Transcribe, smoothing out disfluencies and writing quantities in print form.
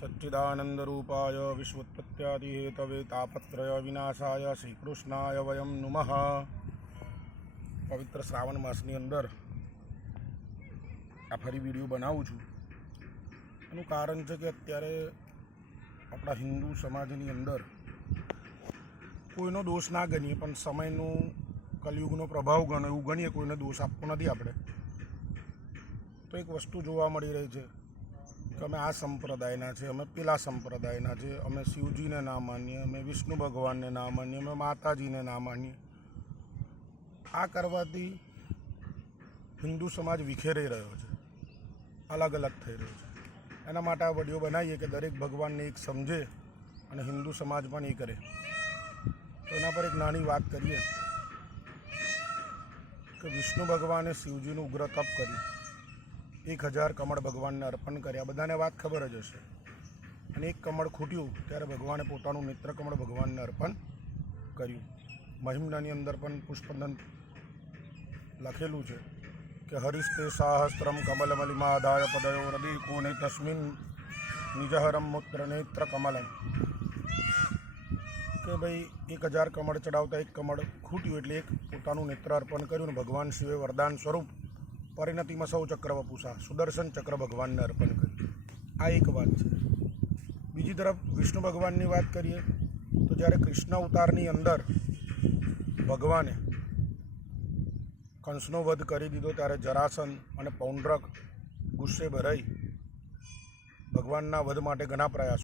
सच्चिदानंदरूपाय विश्वोत्पत्त्यादिहेतवे तापत्रय विनाशाय श्रीकृष्णाय वयम नुमः। पवित्र श्रावण मासनी अंदर आ फरी विडियो बनावुं छुं। एनुं कारण छे के अत्यारे अपना हिंदू समाजनी अंदर कोईनो दोष ना गणीए पण समयनो कलियुगनो प्रभाव गणीए कोईने दोष आपवो नथी आपणे। तो एक वस्तु जोवा मळी रही छे कि अमे आ संप्रदायना छे, अमे पेला संप्रदायना छे, अमे शिवजीने ना मानीए, अमे विष्णु भगवानने ना मानीए, अमे माताजीने ना मानीए। आ करवाथी हिंदू समाज विखेराई रह्यो छे, अलग अलग थई रह्यो छे। एना माटे आ विडियो बनावीए कि दरेक भगवानने एक समझे अने हिंदू समाज पण ए करे। तो एना पर एक नानी वात करीए कि विष्णु भगवाने शिवजीनुं उग्र तप कर्युं, 1000 कमळ भगवानने अर्पण कर्या। बधाने वात खबर ज हशे। अने एक कमळ खूट्युं त्यारे भगवाने पोतानुं नेत्रकमळ भगवानने अर्पण कर्युं। महिम्नानी अंदर पण पुष्पदंत लखेलुं छे कि हरिस्ते सहस्त्रम कमलमलिमादाय पदयो हृदि कोणे तस्मिन् निजहरम मूत्र नेत्र कमलम। के भाई 1000 कमळ चढ़ावता एक कमळ खूट्युं एटले एक पोतानुं नेत्र अर्पण कर्युं। भगवान शिवे वरदान स्वरूप परिणतिमां सौ चक्र वपुषा सुदर्शन चक्र भगवान ने अर्पण कर्युं। आ एक बात है। बीजी तरफ विष्णु भगवान की बात करिए तो जयरे कृष्ण अवतारनी अंदर भगवाने कंसनो वध करी दीधो त्यारे जरासन और पौंड्रक गुस्से भराई भगवानना वध माटे घणा प्रयास